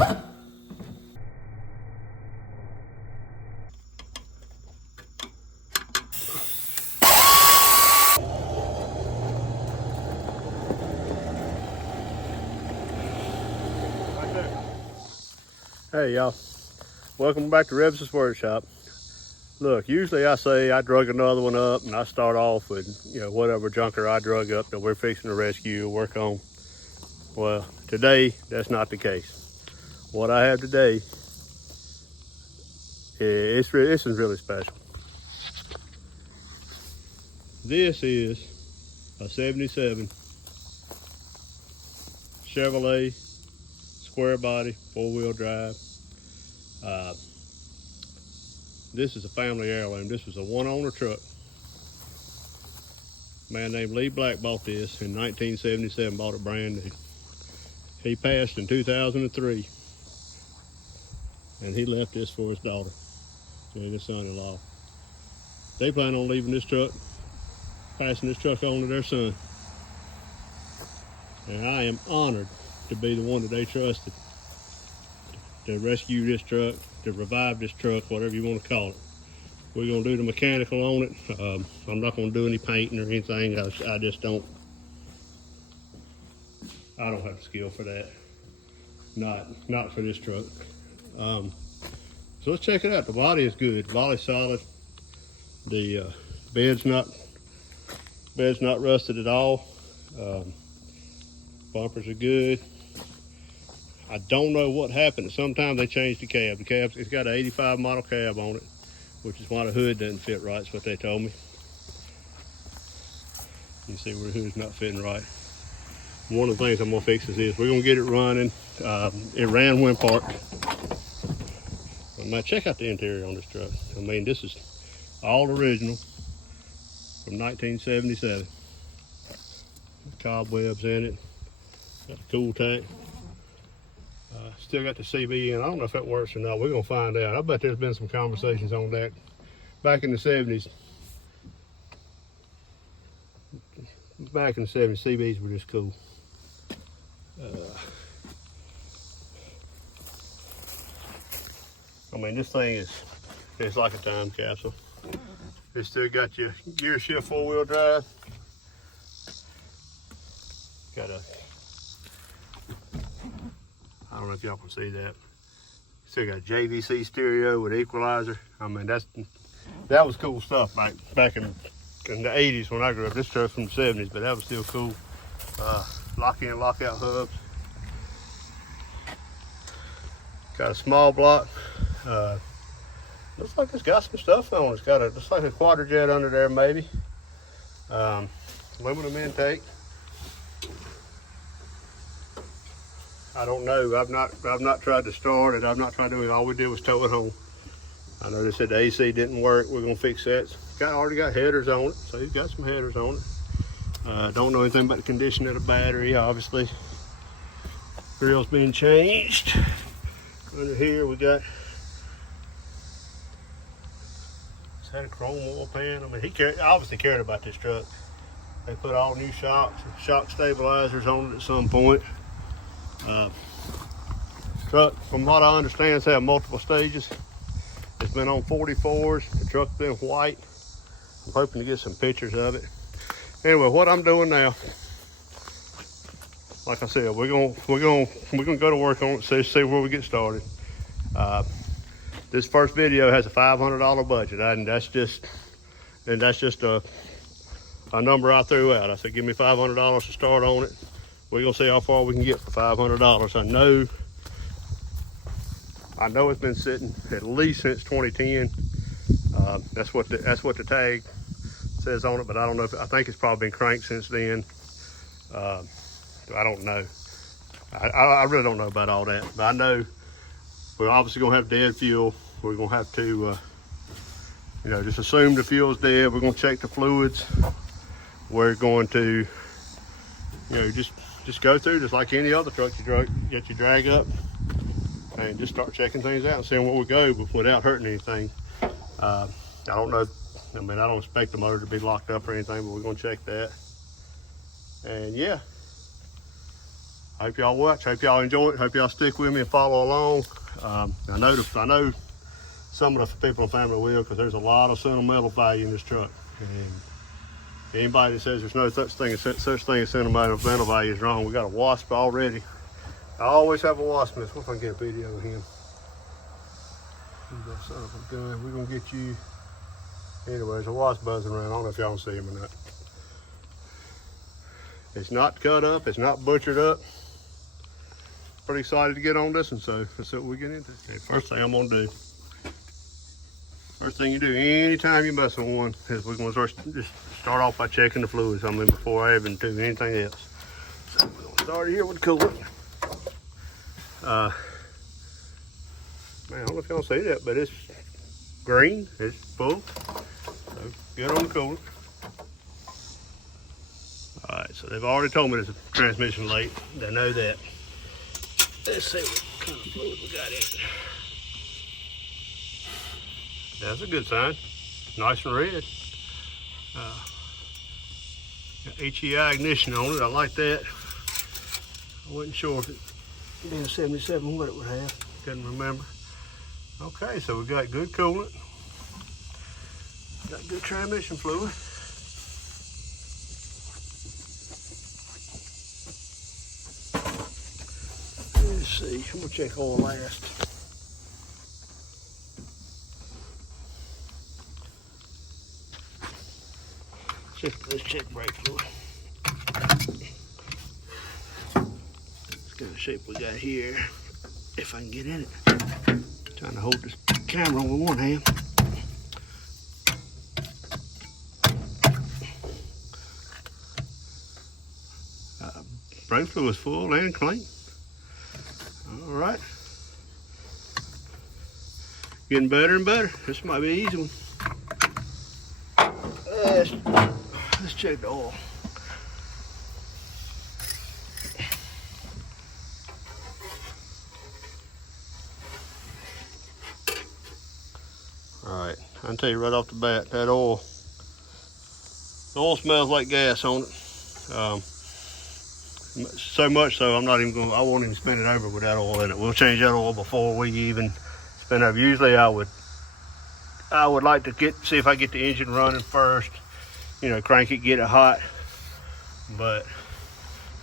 Hey y'all, welcome back to Rebs' Workshop. Look, usually I say I drug another one up and I start off with, whatever junker I drug up that we're fixing to rescue or work on. Well, today that's not the case. What I have today, this is really special. This is a 77 Chevrolet square body, 4-wheel drive. This is a family heirloom. This was a one-owner truck. A man named Lee Black bought this in 1977, bought it brand new. He passed in 2003, and he left this for his daughter and his son-in-law. They plan on leaving this truck, passing this truck on to their son. And I am honored to be the one that they trusted to rescue this truck, to revive this truck, whatever you want to call it. We're going to do the mechanical on it. I'm not going to do any painting or anything. I just don't. I don't have the skill for that. Not for this truck. So let's check it out. The body is good. The body's solid. The bed's not rusted at all. Bumpers are good. I don't know what happened. Sometimes they changed the cab. The cab, it's got an 85 model cab on it, which is why the hood doesn't fit right. That's what they told me. You see where the hood's not fitting right. One of the things I'm gonna fix is this. We're gonna get it running. It ran when parked. Man, check out the interior on this truck. I mean, this is all original from 1977. Cobwebs in it. Got a cool tank. Still got the CB in. I don't know if that works or not. We're gonna find out. I bet there's been some conversations on that back in the 70s. Back in the 70s, CBs were just cool. I mean, this thing it's like a time capsule. It's still got your gear shift 4-wheel drive. Got a, I don't know if y'all can see that. Still got JVC stereo with equalizer. I mean, that was cool stuff back in the 80s when I grew up. This truck's from the 70s, but that was still cool. Lock-in, lock-out hubs. Got a small block. Looks like it's got some stuff on it. Looks like a quadra-jet under there, maybe. Aluminum intake. I don't know. I've not tried to start it. I've not tried to do it. All we did was tow it home. I know they said the AC didn't work. We're gonna fix that. It's already got headers on it, so he's got some headers on it. Don't know anything about the condition of the battery, obviously. Grill's being changed. Under here we got, it's had a chrome oil pan. I mean, he obviously cared about this truck. They put all new shocks, shock stabilizers on it at some point. Truck, from what I understand, has had multiple stages. It's been on 44s. The truck's been white. I'm hoping to get some pictures of it. Anyway, what I'm doing now, like I said, we're gonna go to work on it, see where we get started. This first video has a $500 budget, and that's just a number I threw out. I said, give me $500 to start on it. We're gonna see how far we can get for $500. I know it's been sitting at least since 2010. That's what the tag says on it, but I don't know I think it's probably been cranked since then. I don't know. I really don't know about all that, but I know we're obviously gonna have dead fuel. We're gonna have to, just assume the fuel's dead. We're gonna check the fluids. We're going to, just go through just like any other truck you drag up, and just start checking things out and seeing where we go, but without hurting anything. I don't know. I mean, I don't expect the motor to be locked up or anything, but we're gonna check that. And yeah, hope y'all watch. Hope y'all enjoy it. Hope y'all stick with me and follow along. I know some of the people in the family will, because there's a lot of sentimental value in this truck. And anybody that says there's no such thing as sentimental value is wrong. We got a wasp already. I always have a wasp in this. What if I can get a video of him? That son of a gun. We're gonna get you. Anyway, there's a wasp buzzing around. I don't know if y'all can see him or not. It's not cut up. It's not butchered up. Pretty excited to get on this one, so let's see what we get into. Okay, first thing I'm gonna do. First thing you do anytime you mess with one is we're gonna just start off by checking the fluids. I mean, before I even do anything else. So we're gonna start here with the coolant. Man, I don't know if y'all see that, but it's green. It's full. So good on the coolant. All right, so they've already told me there's a transmission leak. They know that. Let's see what kind of fluid we got in it. That's a good sign. Nice and red. Got HEI ignition on it. I like that. I wasn't sure if it being 77 what it would have. Couldn't remember. Okay, so we got good coolant. Got good transmission fluid. Let's see. I'm gonna check oil last. Let's check brake fluid. Let's get the shape we got here. If I can get in it. Trying to hold this camera with one hand. Brake fluid is full and clean. All right. Getting better and better. This might be an easy one. Let's check the oil. All right, I can tell you right off the bat, that oil, the oil smells like gas on it. So much so, I won't even spin it over with that oil in it. We'll change that oil before we even spin over. Usually I would like to see if I get the engine running first, crank it, get it hot. But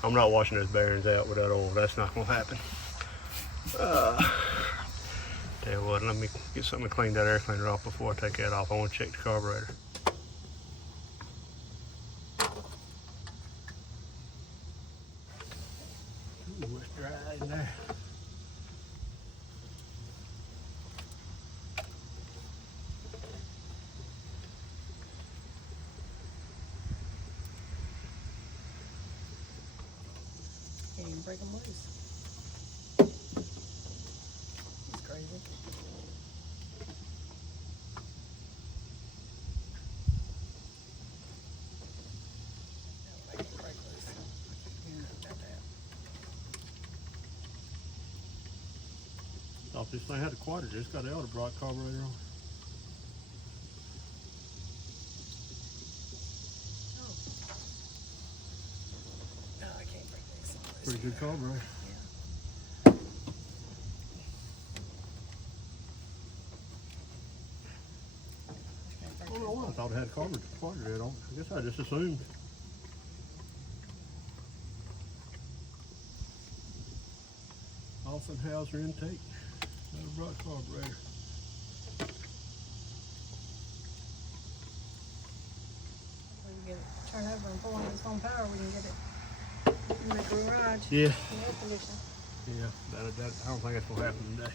I'm not washing those bearings out with that oil. That's not gonna happen. Tell you what, let me get something to clean that air cleaner off before I take that off. I want to check the carburetor. Ooh, it's dry in there. Can't even break them loose. It's crazy. Thought this thing had a quadrant. It's got the elder brought carburetor on. No, I can't break this. Pretty good carburetor. I don't know why I thought it had a quadrant on. I guess I just assumed. Offenhauser intake. Elder brought carburetor. We can get it turned over and pull on its own power. We can get it in the garage. Yeah. In air conditioning. Yeah, I don't think that's gonna happen today.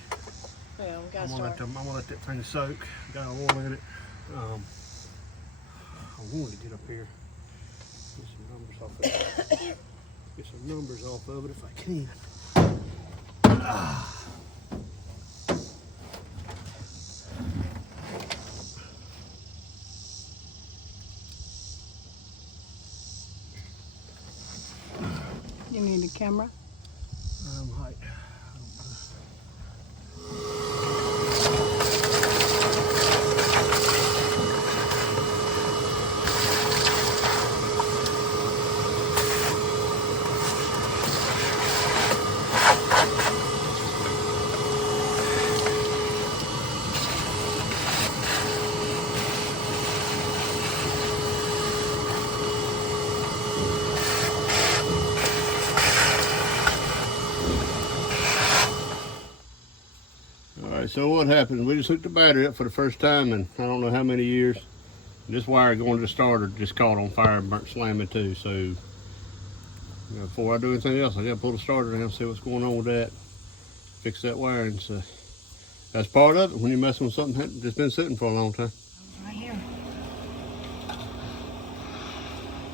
Yeah, we gotta I'm start. gonna let that thing soak. Got oil in it. I wanted to get up here, get some numbers off of it. Get some numbers off of it if I can. You need a camera? Height. Alright, so what happened? We just hooked the battery up for the first time in I don't know how many years. This wire going to the starter just caught on fire and burnt slamming too. So before I do anything else, I gotta pull the starter down and see what's going on with that. Fix that wiring. So that's part of it when you're messing with something that's been sitting for a long time. Right here.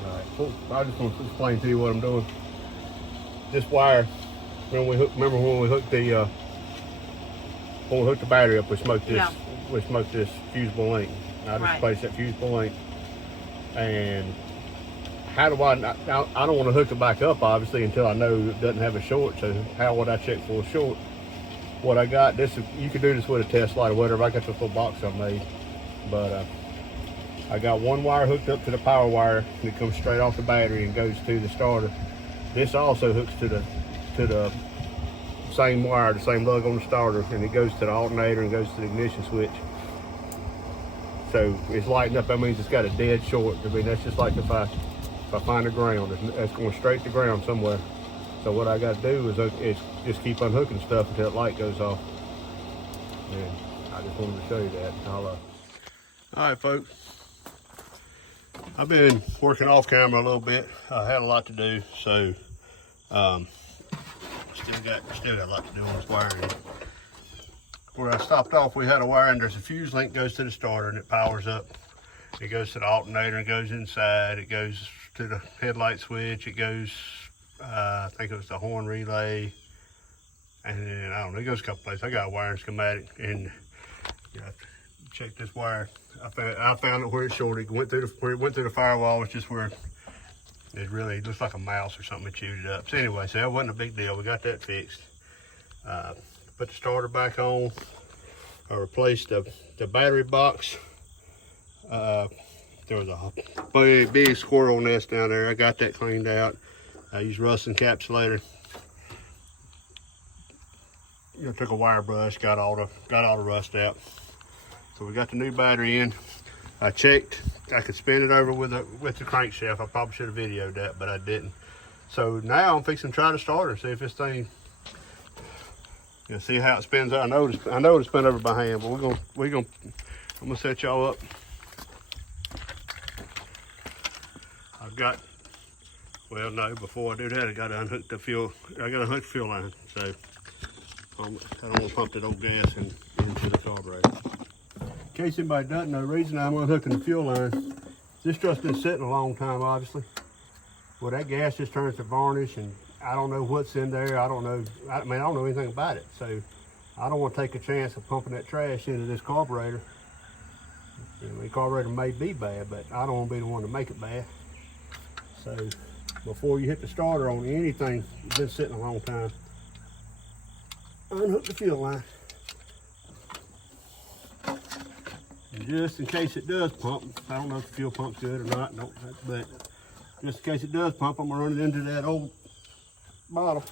Alright, cool. I just want to explain to you what I'm doing. This wire, remember when we hooked the battery up, we smoked this fusible link. I just replaced that fusible link. And how do I don't want to hook it back up obviously until I know it doesn't have a short. So how would I check for a short? What I got, you could do this with a test light or whatever. I got this little box I made, but I got one wire hooked up to the power wire and it comes straight off the battery and goes to the starter. This also hooks to the same wire, the same lug on the starter, and it goes to the alternator and goes to the ignition switch. So it's lighting up. That means it's got a dead short. I mean, that's just like if I find the ground, it's going straight to ground somewhere. So what I got to do is just keep unhooking stuff until the light goes off. And I just wanted to show you that. All right, folks. I've been working off camera a little bit. I had a lot to do, so still got a lot to do on this wiring. Where I stopped off, we had a wire and there's a fuse link goes to the starter and it powers up. It goes to the alternator and goes inside. It goes to the headlight switch. It goes, I think it was the horn relay. And then, I don't know, it goes a couple places. I got a wiring schematic and you have to check this wire. I found it where it shorted. Where it went through the firewall. It's just where it really looks like a mouse or something that chewed it up. So anyway, so that wasn't a big deal. We got that fixed. Put the starter back on. I replaced the battery box. There was a big squirrel nest down there. I got that cleaned out. I used rust encapsulator. Took a wire brush, got all the rust out. So we got the new battery in. I checked. I could spin it over with the crankshaft. I probably should have videoed that, but I didn't. So now I'm fixing to try the starter, see if this thing. See how it spins out. I know it'll spin over by hand, but I'm gonna set y'all up. Well, no, before I do that, I got to unhook the fuel. I got to unhook the fuel line. So I don't want to pump that old gas into the carburetor. In case anybody doesn't know, the reason I'm unhooking the fuel line, this truck's been sitting a long time, obviously. Well, that gas just turns to varnish, and I don't know what's in there. I don't know anything about it. So I don't want to take a chance of pumping that trash into this carburetor. The carburetor may be bad, but I don't want to be the one to make it bad. So before you hit the starter on anything that's been sitting a long time, unhook the fuel line. And just in case it does pump, I don't know if the fuel pump's good or not, but just in case it does pump, I'm gonna run it into that old bottle.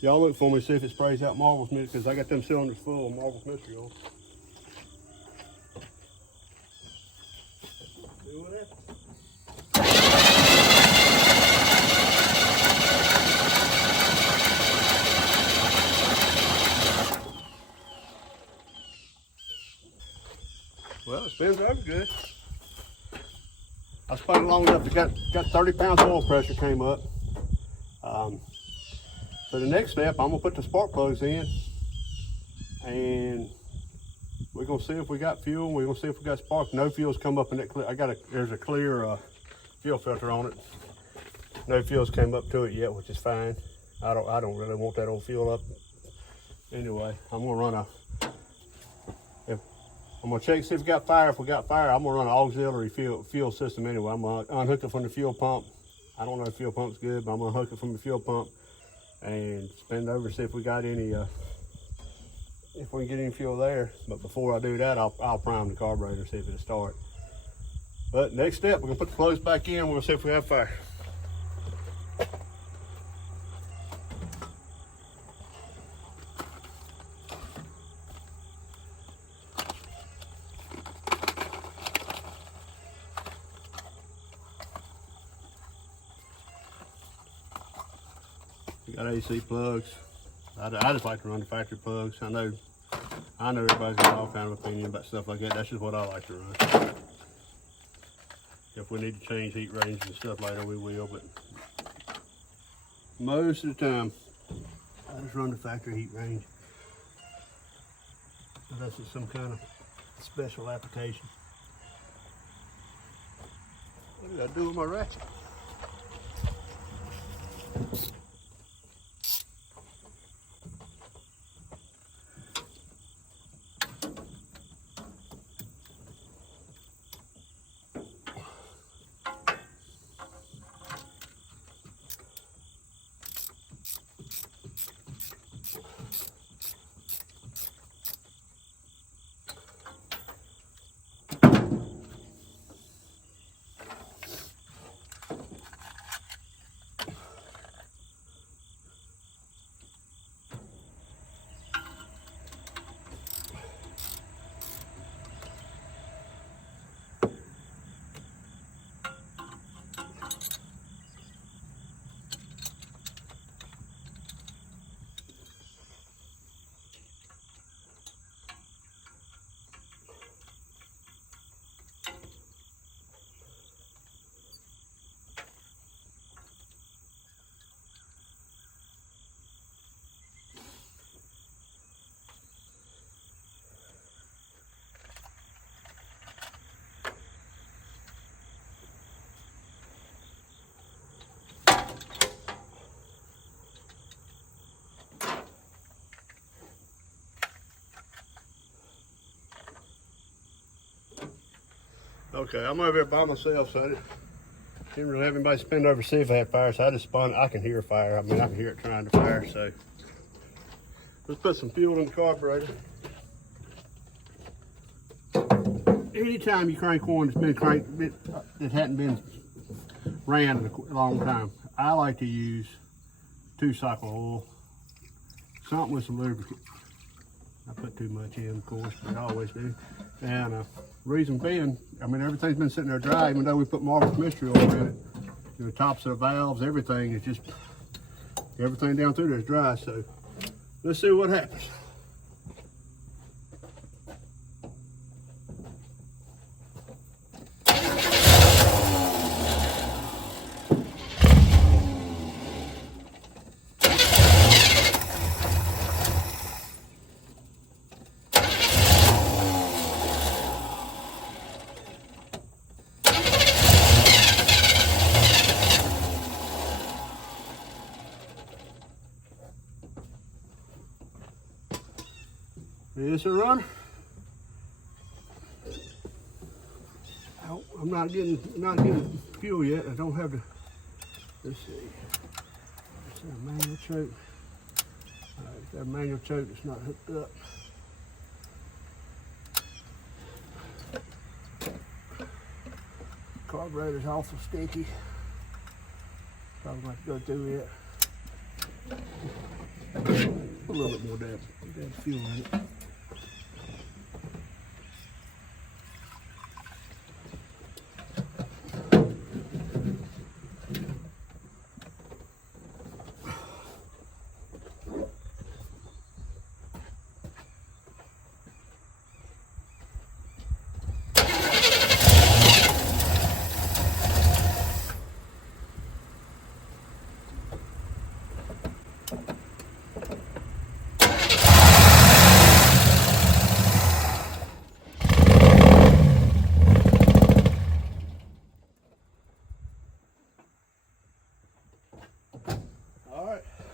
Y'all look for me to see if it sprays out Marvel's Mystery, because I got them cylinders full of Marvel's Mystery oil. See what happens. Well, it spins over good. I spun it long enough. It got 30 pounds of oil pressure came up. So the next step, I'm gonna put the spark plugs in, and we're gonna see if we got fuel. We're gonna see if we got spark. No fuel's come up in that clear. There's a clear fuel filter on it. No fuel's came up to it yet, which is fine. I don't really want that old fuel up. Anyway, I'm gonna check, see if we got fire. If we got fire, I'm gonna run an auxiliary fuel system anyway. I'm gonna unhook it from the fuel pump. I don't know if the fuel pump's good, but I'm gonna hook it from the fuel pump and spin it over, see if we got any, if we can get any fuel there. But before I do that, I'll prime the carburetor, see if it'll start. But next step, we're gonna put the plugs back in. We're gonna see if we have fire. Got AC plugs. I just like to run the factory plugs. I know everybody's got all kind of opinion about stuff like that. That's just what I like to run. If we need to change heat range and stuff later, we will, but most of the time, I just run the factory heat range. Unless it's some kind of special application. What did I do with my ratchet? Okay, I'm over here by myself, so I didn't really have anybody spin over to see if I had fire, so I just spun. I can hear fire. I mean, I can hear it trying to fire, so let's put some fuel in the carburetor. Anytime you crank one that's been cranked, that hadn't been ran in a long time, I like to use 2-cycle oil, something with some lubricant. I put too much in, of course, but I always do. And reason being, I mean, everything's been sitting there dry, even though we put marbled mystery oil in it. The tops of the valves, everything is just, everything down through there is dry. So let's see what happens. Is it running? I'm not getting fuel yet. I don't have to. Let's see. Is there a manual choke? All right, is there a manual choke that's not hooked up? Carburetor's awful sticky. Probably going to go through it. A little bit more damn fuel in it.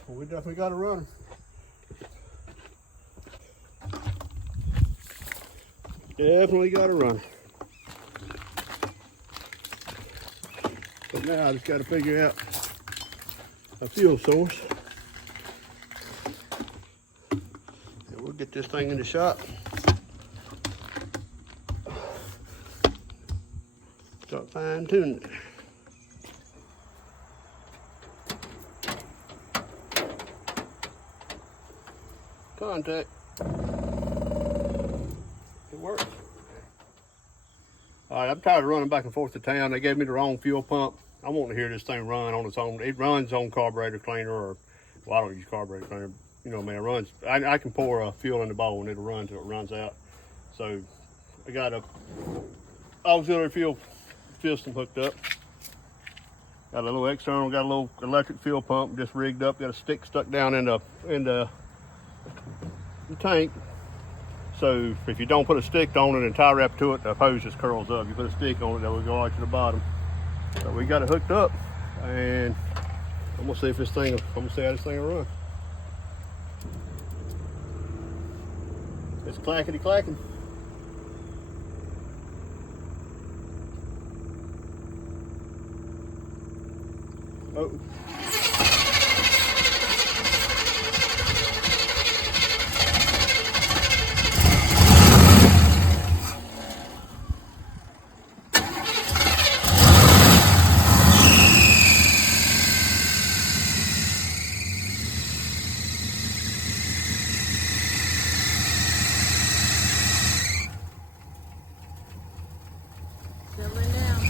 We definitely got to run. Definitely got to run. But now I just got to figure out a fuel source. And we'll get this thing in the shop. Start fine tuning it. Contact. It works. All right, I'm tired of running back and forth to town. They gave me the wrong fuel pump. I want to hear this thing run on its own. It runs on carburetor cleaner, or well, I don't use carburetor cleaner. you know, man, it runs. I can pour fuel in the bowl and it'll run till it runs out. So I got a auxiliary fuel system hooked up. Got a little external, got a little electric fuel pump just rigged up. Got a stick stuck down in the tank. So if you don't put a stick on it and tie wrap to it, the hose just curls up. You put a stick on it, that will go out to the bottom. So we got it hooked up, and I'm gonna see if this thing. I'm gonna see how this thing will run. It's clackety clacking. Oh. Settling down.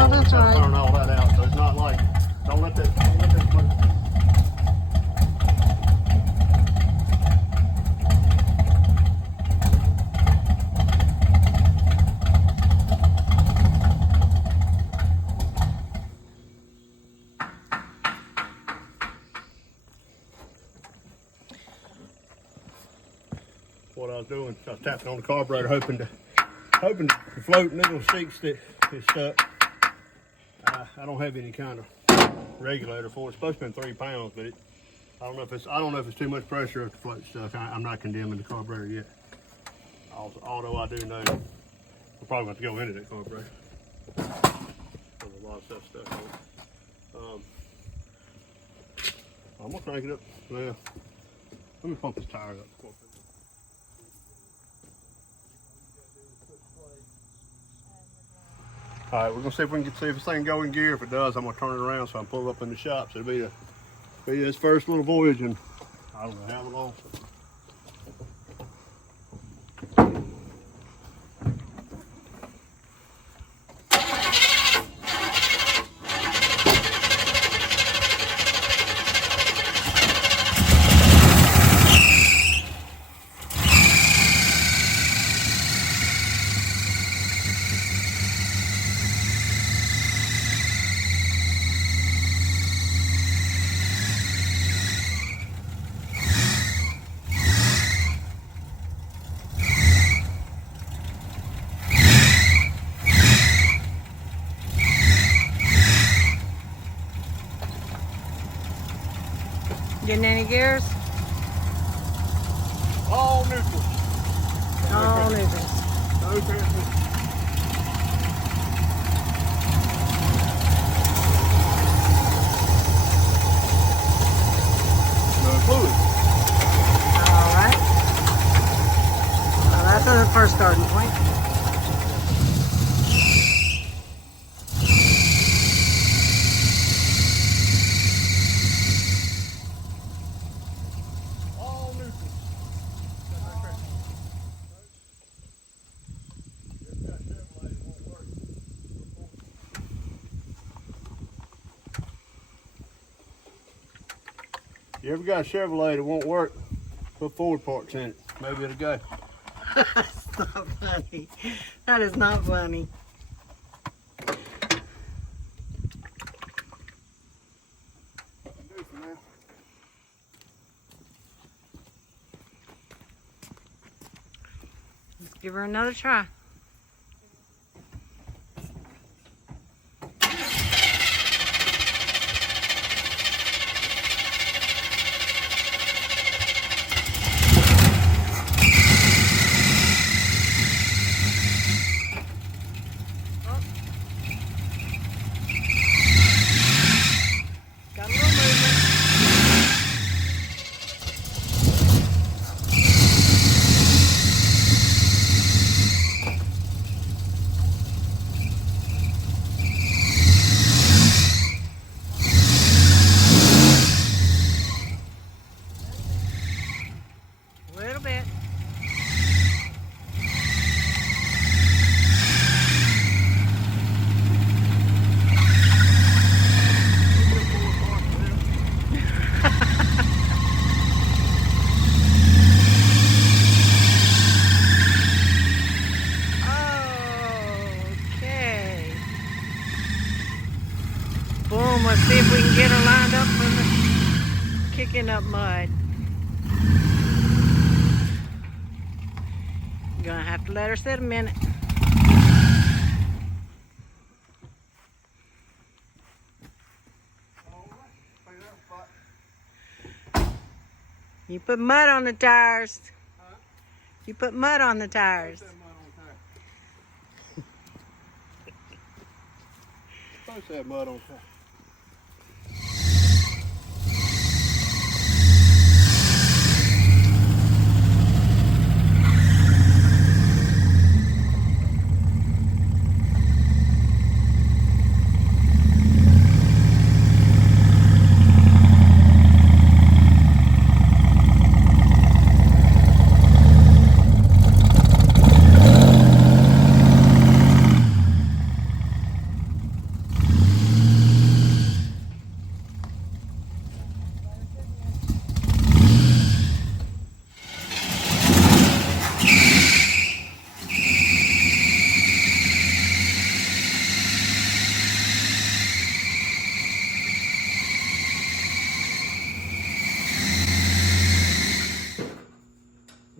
Oh, that's right. Burn all that out, so it's not like, don't let that what I was doing. I was tapping on the carburetor, hoping to float little seats that is stuck. I don't have any kind of regulator for it. It's supposed to be 3 pounds, but I don't know if it's too much pressure if the float's stuck. I'm not condemning the carburetor yet. Although I do know we're probably going to go into that carburetor. There's a lot of stuff stuck on it. I'm gonna crank it up. Well, let me pump this tire up. All right, we're gonna see if we can see if this thing can go in gear. If it does, I'm gonna turn it around so I can pull it up in the shop. So it'll be his first little voyage, and I don't know how long. Getting any gears? All neutral. All neutral. No transmission. No fluid. All right. Well, that's the first starting point. All neutral. You ever got a Chevrolet that won't work? Put forward parts in it. Maybe it'll go. That's not funny. That is not funny. Give her another try. Boom, let's see if we can get her lined up for the kicking up mud. You're gonna have to let her sit a minute. You put mud on the tires. Huh? You put mud on the tires. Supposed to have mud on top.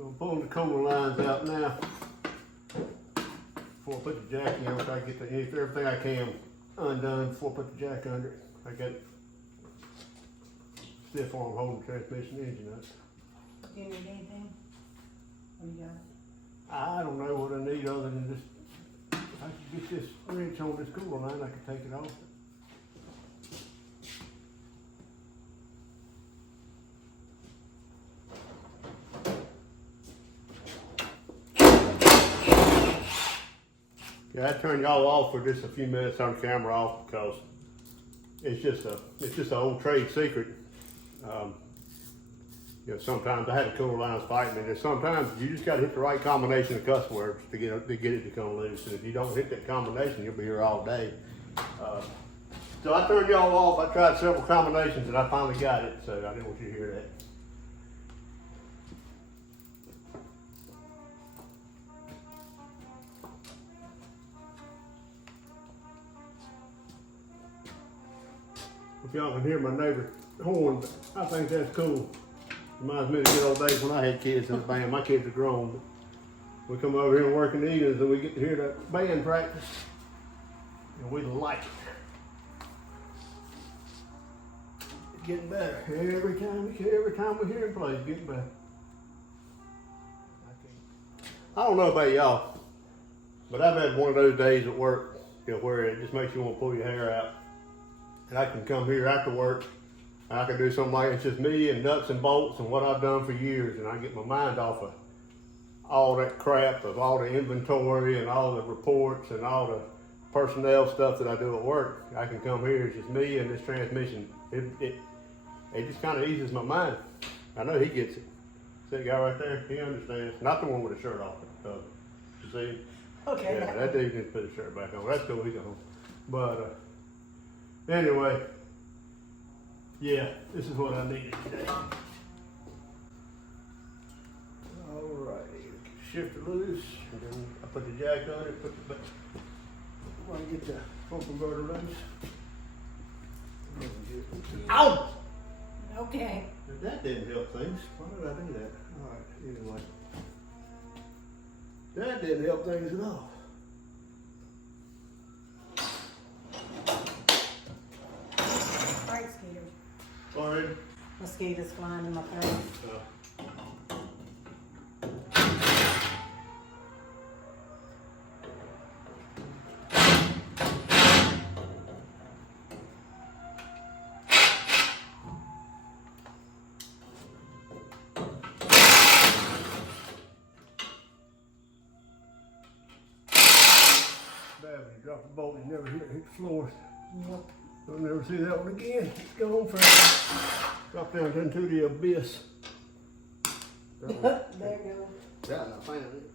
I'm pulling the cooler lines out now. Before I put the jack in, I'll try to get everything I can undone before I put the jack under it. I got stiff arm holding transmission engine up. Do you need anything? What you got? I don't know what I need other than just, if I could get this wrench on this cooler line, I could take it off. Yeah, I turned y'all off for just a few minutes, turn the camera off because it's just an old trade secret. You know, sometimes I had the cooler lines fighting me, and sometimes you just got to hit the right combination of cuss words to get it to come loose. And if you don't hit that combination, you'll be here all day. So I turned y'all off. I tried several combinations, and I finally got it. So I didn't want you to hear that. If y'all can hear my neighbor's horn, I think that's cool. Reminds me of the good old days when I had kids in the band. My kids are grown, but we come over here and work in the evenings and we get to hear that band practice. And we like it. It's getting better. Every time we hear it play, it's getting better. I don't know about y'all, but I've had one of those days at work, you know, where it just makes you want to pull your hair out. And I can come here after work, and I can do something like it's just me and nuts and bolts and what I've done for years, and I get my mind off of all that crap of all the inventory and all the reports and all the personnel stuff that I do at work. I can come here, it's just me and this transmission. It just kind of eases my mind. I know he gets it. See that guy right there? He understands. Not the one with the shirt off. You see? Okay. Yeah, that dude needs to put his shirt back on. That's cool, he's on. But anyway, yeah, this is what I needed today. Alright, shift it loose, and then I put the jack on it, want to get the full converter loose. Ow! Okay. That didn't help things. Why did I do that? Alright, anyway. That didn't help things at all. Right, skeeters. Sorry. Mosquitoes flying in my face. Bad when you drop a bolt and you never hit the floor. Yep. I'll never see that one again. It's gone forever. Drop down into the abyss. There you go. That one I found it.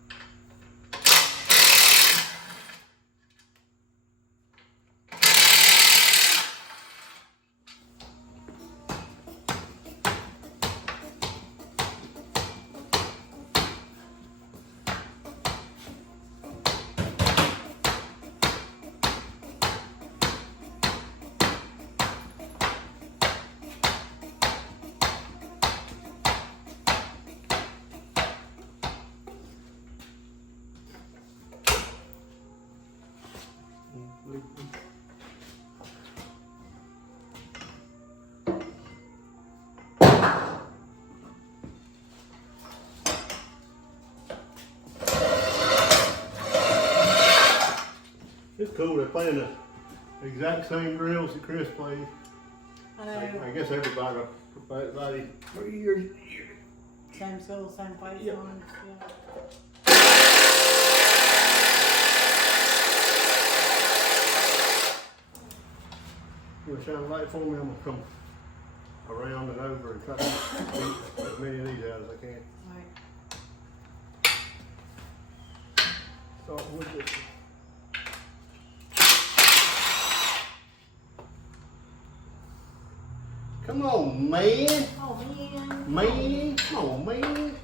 It's cool, they're playing the exact same drills that Chris played. I know. I guess everybody for years. Same school, same place. Yep. Yeah. You want to shine a light for me? I'm going to come around and over and try to beat as many of these out as I can. Right. Start with this. Come on, man. Oh man. Man, come on, man.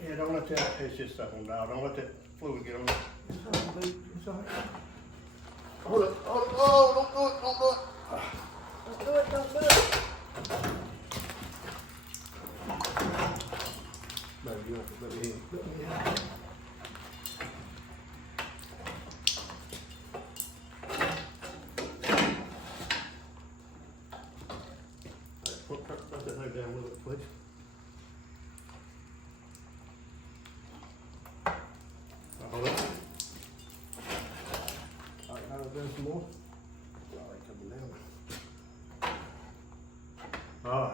Yeah, don't let that, it's just stuff on now. Don't let that fluid get on it. It's all right. Hold it, oh, don't do it, don't do it. Don't do it, don't do it. No, you have to let me in. Let me in. Put that thing down with it, please. Hold it. All right, now I'll do some more. All right, coming down. All right.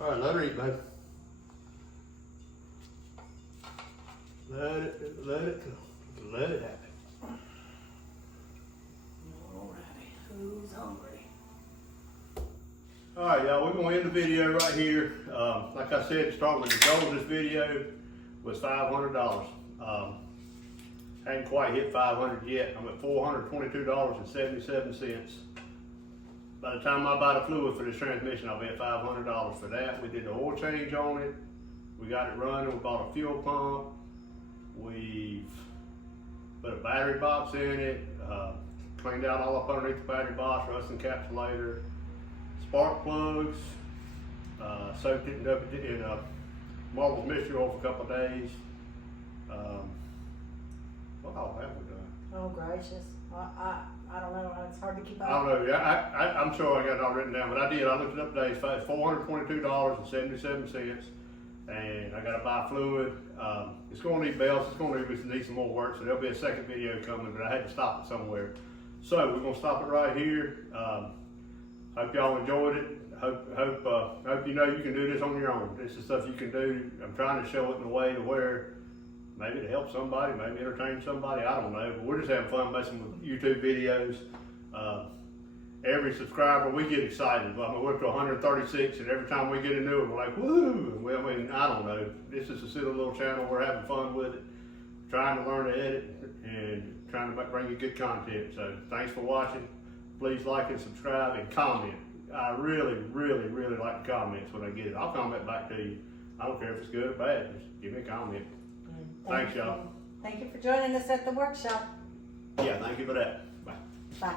All right, let her eat, babe. Let it go. Let it happen. Alrighty. Who's hungry? All right, y'all, we're gonna end the video right here. Like I said, to start with, the goal of this video was $500. Hadn't quite hit 500 yet. I'm at $422.77. By the time I buy the fluid for this transmission, I'll be at $500 for that. We did the oil change on it. We got it running. We bought a fuel pump. We've put a battery box in it. Cleaned out all up underneath the battery box, rust encapsulator, spark plugs. Soaked it in marble mystery oil for a couple of days. What all have we done? Oh gracious. I don't know. It's hard to keep up. I don't know. I'm sure I got it all written down, but I did. I looked it up today. It's $422.77, and I got to buy fluid. It's going to need belts. It's going to need some more work, so there'll be a second video coming, but I had to stop it somewhere. So we're going to stop it right here. Hope y'all enjoyed it. Hope you know you can do this on your own. This is stuff you can do. I'm trying to show it in a way to where maybe to help somebody, maybe entertain somebody, I don't know. But we're just having fun messing with YouTube videos. every subscriber, we get excited. I mean, we're up to 136, and every time we get a new one, we're like, woo! Well, I mean, I don't know. This is a silly little channel. We're having fun with it, trying to learn to edit, and trying to bring you good content. So thanks for watching. Please like and subscribe and comment. I really, really, really like the comments when I get it. I'll comment back to you. I don't care if it's good or bad. Just give me a comment. Thanks, y'all. Thank you for joining us at the workshop. Yeah, thank you for that. Bye. Bye.